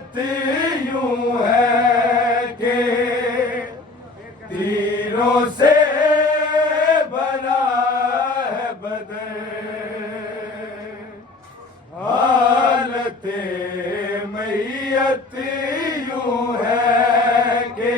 मैयत यूं है कि तीरों से भरा है बदन। हालत मैयत यूं है कि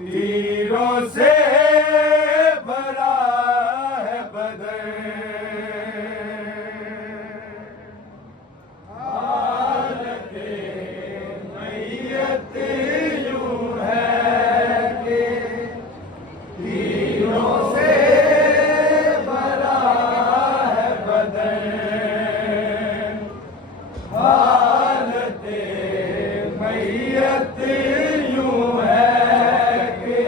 तीरों से भरा है बदन। हालत मैयत यूं है कि तीरों से भरा है बदन। हालत मैयत यूं है कि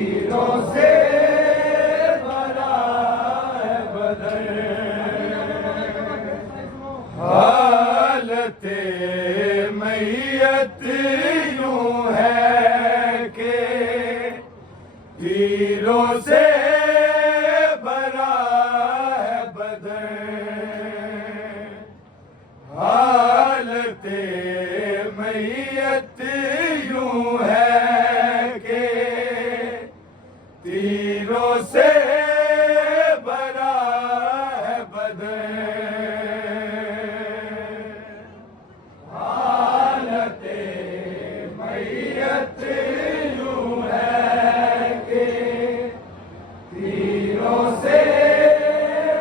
तीरों से भरा है बदन। हालत मैयत यूं है कि तीरों से भरा है बदन। हालत मैयत यूं है कि तीरों से भरा है बदन। हालत मैयत यूं है कि तीरों से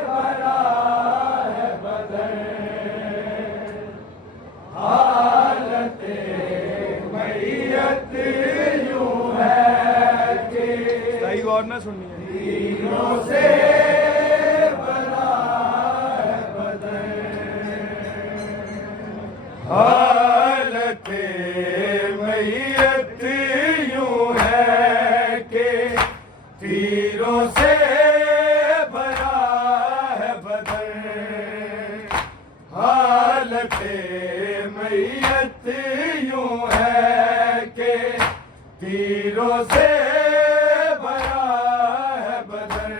भरा है बदन। हालत मैयत यूं है कि सही और ना सुननी है। तीरों से भरा है बदन। हालत मैयत यूं है कि तीरों से भरा है बदन। हालत मैयत यूं है कि तीरों से भरा है बदन।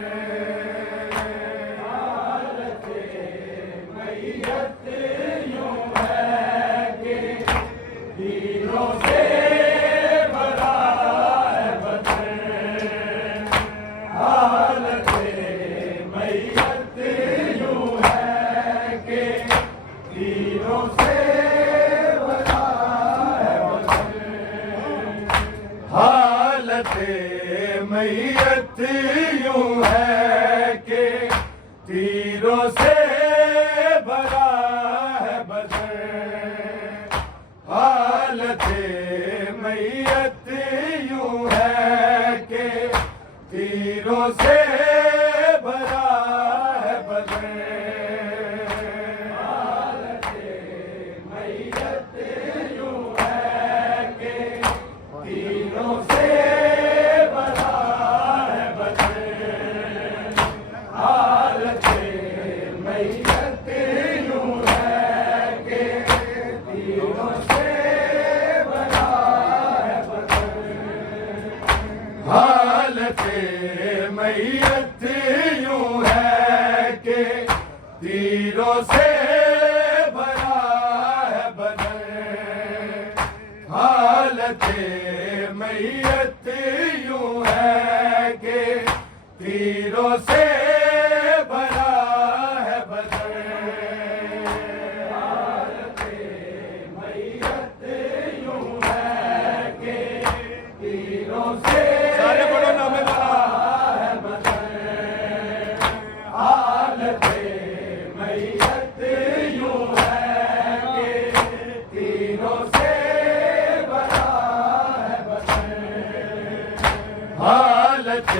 हालत मैयत यूं है कि तीरों से भरा है बदन। हालत मैयत यूं है कि तीरों से भरा है बदन। हालत मैयत यूं है कि तीरों से भरा है बदन। हालत मैयत यूं है कि तीरों से भरा है बदन। हालत मैयत यूं है कि तीरों से भरा है बदन। हालत मैयत यूं है कि तीरों से भरा है बदन। हालत मैयत यूं है कि तीरों से भरा है बदन। हालत मैयत यूं है कि तीरों से भरा है बदन। हालत मैयत यूं है कि तीरों से सारे पढ़ो ना, मैं बोला। है बदन। हालत मैयत यूं है कि तीरों से भरा है बदन। हालत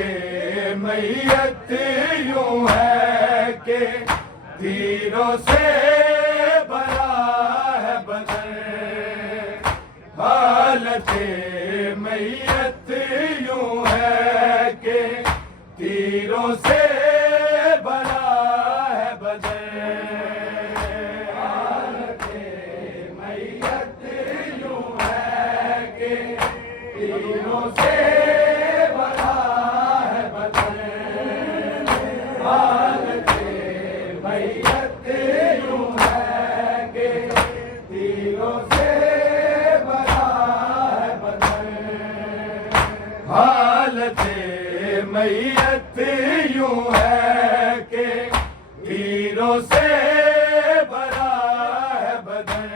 मैयत यूं है कि तीरों से भरा है बदन। हालत मैयत यूं है कि तीरों से भरा है बदन। हालत मैयत यूं है कि तीरों से भरा है बदन। हालत मैयत यूं है कि मैयत यूं है कि तीरों से भरा है बदन।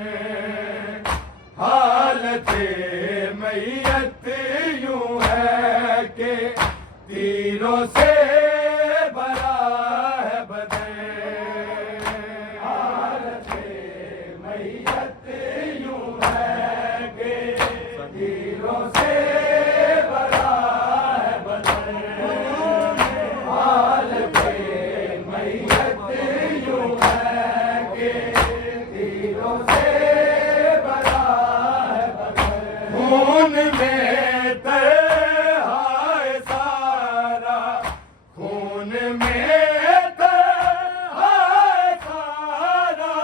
हालत मैयत यूं है कि तीरों से भरा है बदन। हालत मैयत यूं है कि तीरों से भरा है बदन। हालत मैयत यूं है कि तीरों से भरा है बदन। खून में तहाए सारा, खून में तहाए सारा,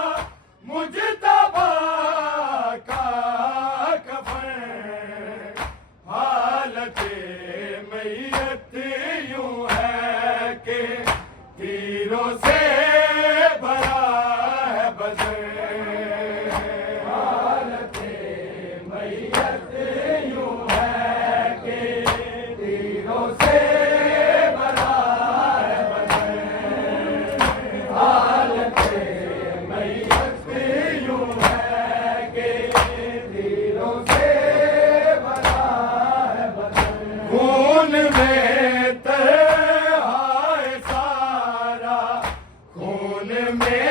मुजतबा का कफन। हालत मैयत यूं है कि तीरों से भरा है बदन। हालत मैयत यूं है कि तीरों से भरा है बदन। हालत मैयत यूं है कि तीरों से भरा है बदन। खून में तहाए सारा, खून में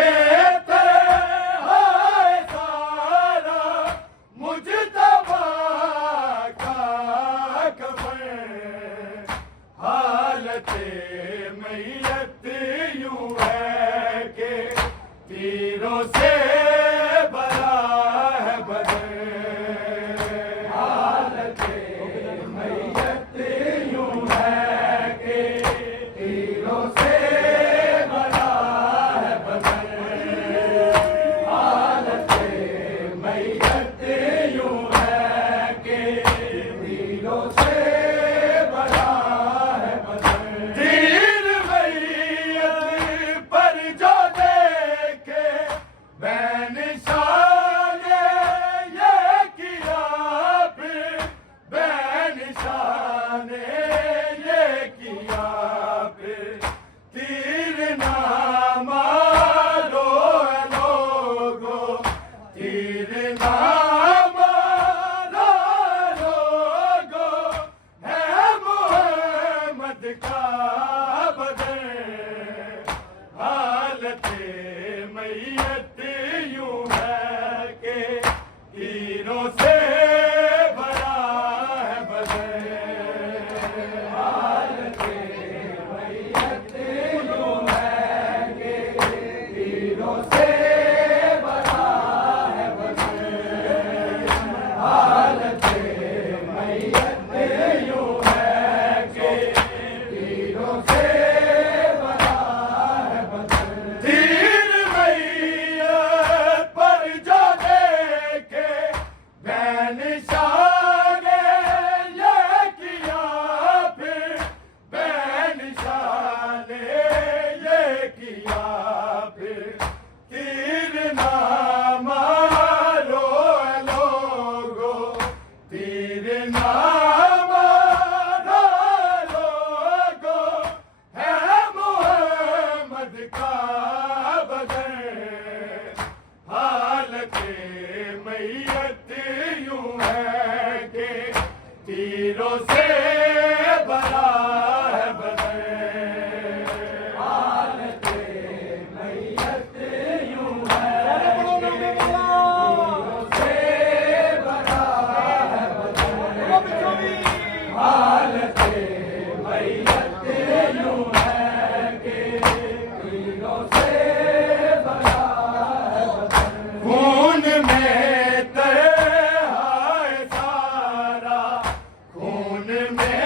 तहाए सारा, मुजतबा का कफन। हालत मैयत यूं है कि तीरों से भरा है बदन। हालत मैयत यूं है कि तीरों से भरा है बदन। हालत मैयत यूं है कि तीरों से भरा है बदन। तीर मैयत पर जो देखे बेनिशान ये किया, फिर बेनिशान ये किया, फिर तीर ना मारो लोगो, तीर ना मारो लोगो, है मोहम्मद का बदन। हालत मैयत यूं है कि तीरों से भरा है बदन। हालत मैयत यूं है कि तीरों से भरा है बदन। हालत मैयत यूं है कि तीरों से भरा है बदन। तीर मैयत पर जो देखे बेनिशान ये किया, फिर बेनिशान ये किया, फिर तीर ना मारो लोगो, तीर ना मारो लोगो, है मोहम्मद का बदन। हालत मैयत यूं है कि तीरों से भरा है बदन। हालत मैयत यूं है कि तीरों से भरा है बदन। हालत मैयत यूं है कि तीरों से भरा है बदन। खून में तहाए सारा, खून में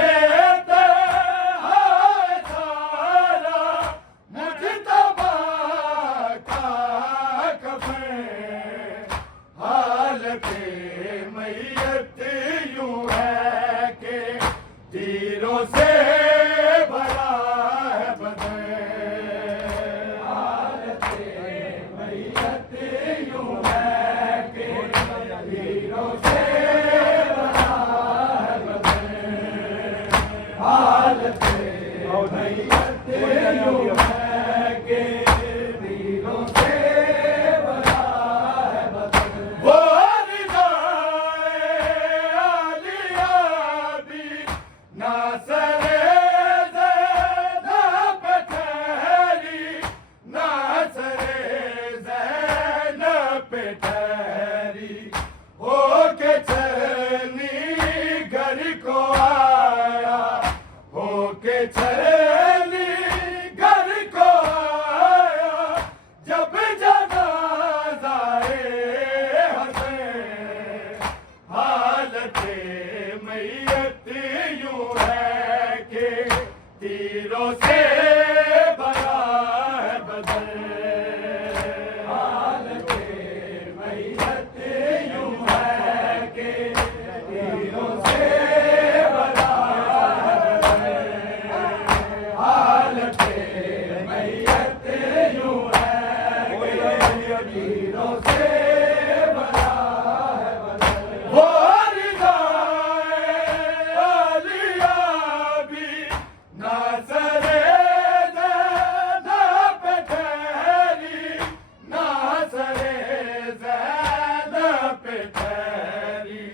तहाए सारा, मुजतबा का कफन। हालत मैयत यूं है कि तीरों से भरा है बदन। हालत मैयत यूं है कि तीरों से भरा है बदन। हालत यूं है कि तीरों से भरा है बदन। वो रिज़ाए आलिया भी नासरे ज़ैनब पे ठहरी, नासरे ज़ैनब पे ठहरी, होके चली घर को आया, होके चली घर को आया, जब जनाज़ाए हसैन, हालत मैयत यूं है कि तीरों से भरा है बदन। हालत मैयत यूं है कि तीरों से भरा है बदन। हालत मैयत यूं है कि तीरों से भरा है बदन। वो रिज़ाए आलिया भी नासरे ज़ैनब पे ठहरी, नासरे ज़ैनब पे ठहरी,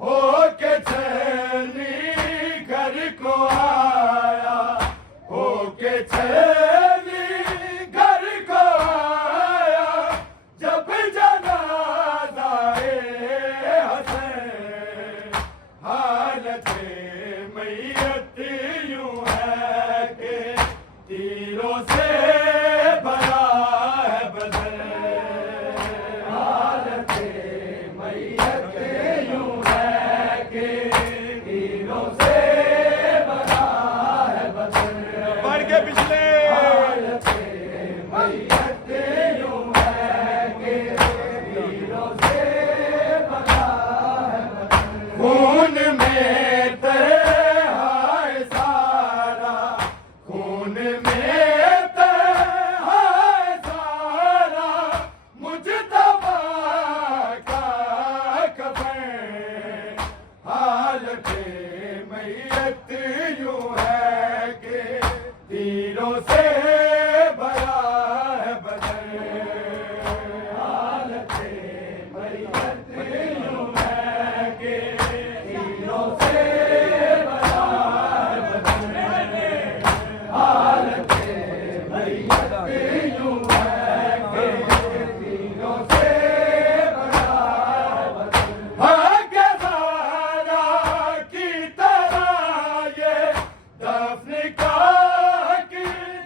होके चली घर को आया, होके चली घर को आया, जब जनाज़ाए हसैन, हालत मैयत यूं है कि तीरों से भरा है बदन। हालत मैयत यूं है कि तीरों से भरा है बदन। बढ़ के पिछले हालत मैयत यूं है कि तीरों से भरा है बदन। खून में तहा है सारा, खून में तहा है सारा, मुजतबा का कफ़न। हालत मैयत यूं है कि तीरों से भरा है बदन। हालत मैयत यूं है कि तीरों से भरा है बदन। हालत मैयत यूं है कि तीरों से भरा है बदन। भाग्य ज़ारा की तरह ये दफ्न का हक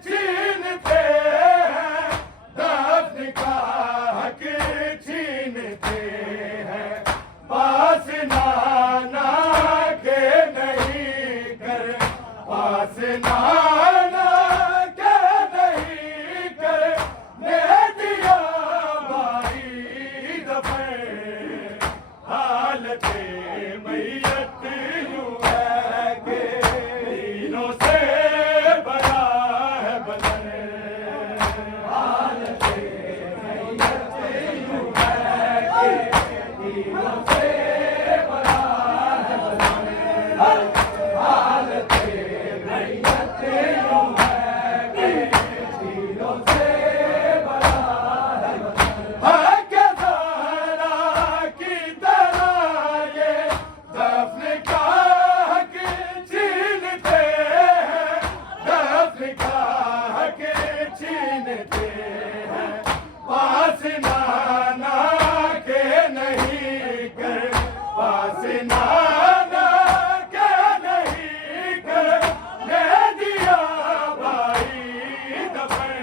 छीनते हैं, दफ्न का हक छीनते हैं, पास नाना के नहीं कर, पास नाना के नहीं कर, ने दिया भाई दफन। हालत मैयत यूं है कि तीरों से भरा है बदन। हालत मैयत यूं है कि तीरों से भरा है बदन। हालत मैयत यूं है कि तीरों से भरा है बदन। भाग्य ज़ारा की तरह ये दफ्न का हक छीनते हैं, दफ्न का हक छीनते हैं, पास नाना के नहीं कर, पास नाना के नहीं कर, ने दिया भाई दफन।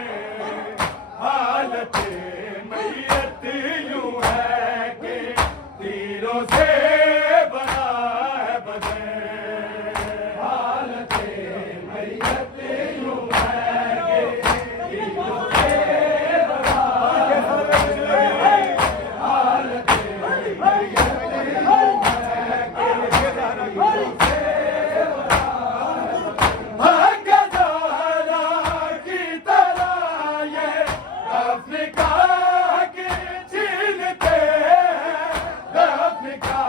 हालत मैयत यूं है कि तीरों से भरा है बदन। हालत मैयत यूं है कि तीरों से भरा है बदन। हालत मैयत यूं है कि तीरों से भरा है बदन। भाग्य ज़ारा की तरह ये दफ्न का हक छीनते हैं, दफ्न का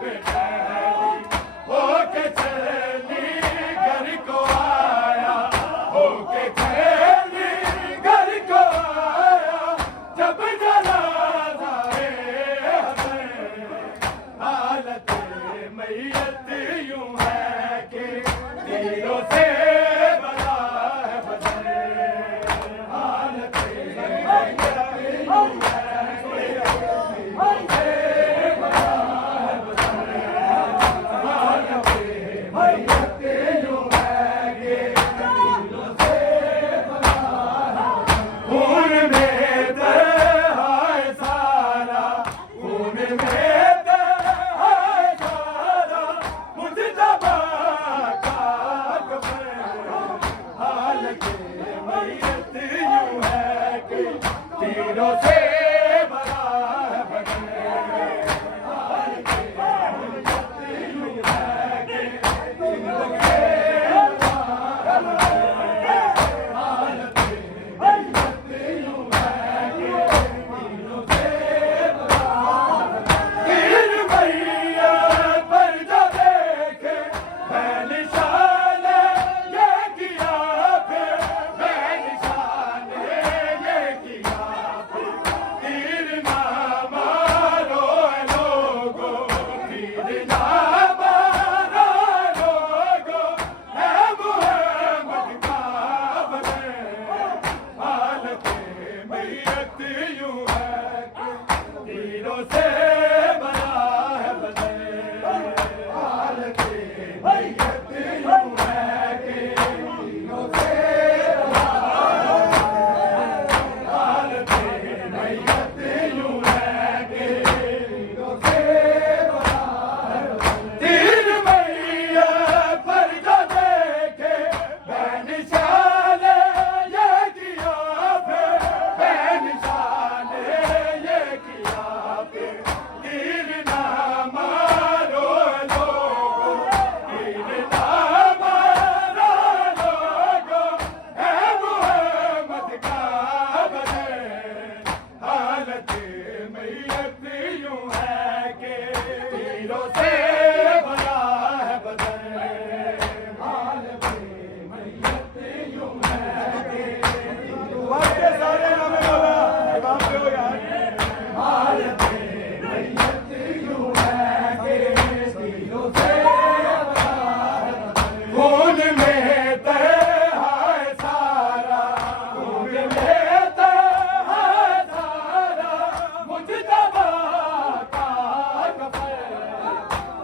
पे ठहरी होके चली घर को आया होके चली घर को आया जब जनाज़ाए हसन हालत मैयत यूं है कि तीरों से बड़ा है बदन हालत मैयत यूं है तीरों से बड़ा है बदन तीरों से बड़ा है बदन हालत मैयत यूं है कि तीरों से बड़ा हालत मैयत यूं है कि तीरों से बड़ा तीर मैया पर जो देखे बेनिशान ये किया बेनिशान ये किया तीर ना मारो लोगो तीर ना मारो लोगो है मुहम्मद का बदन हालत मैयत यूं है कि तीरों से बड़ा है बदन हालत मैयत यूं है कि बाकी सारे नामे वाला इमाम पे हो यार हालत मैयत यूं है कि तीरों से बड़ा है बदन खून में तह है सारा खून में तह है सारा मुजतबा का कफन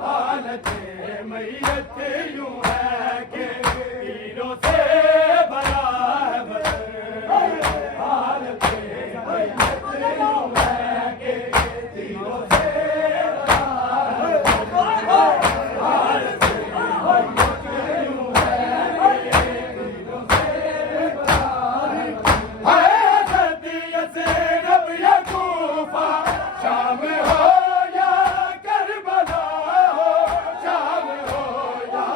हालत मैयत यूं है कि तीरों से बड़ा है बदन हालत मैयत यूं है कि तीरों से बड़ा है बदन हालत मैयत यूं है कि तीरों से बड़ा है सदियत रब या कूफा शाम हो या करबला हो शाम हो या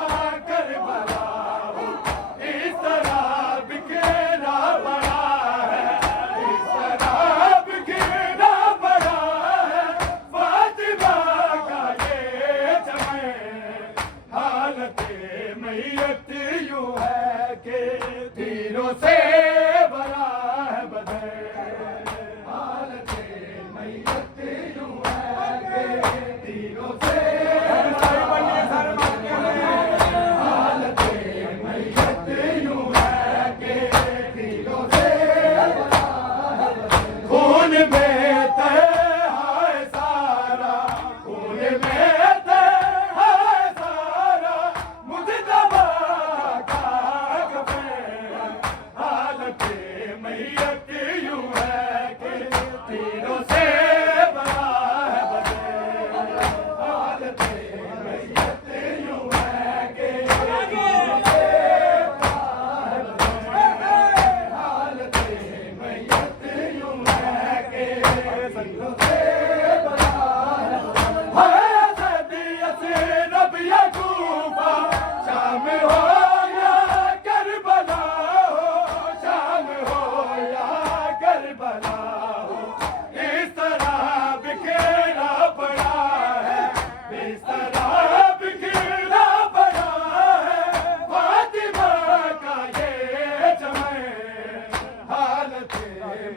किस तरह बिखरा पड़ा है फातिमा का ये चमन। हालत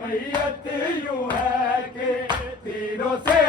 मैयत यूं है कि तीरों से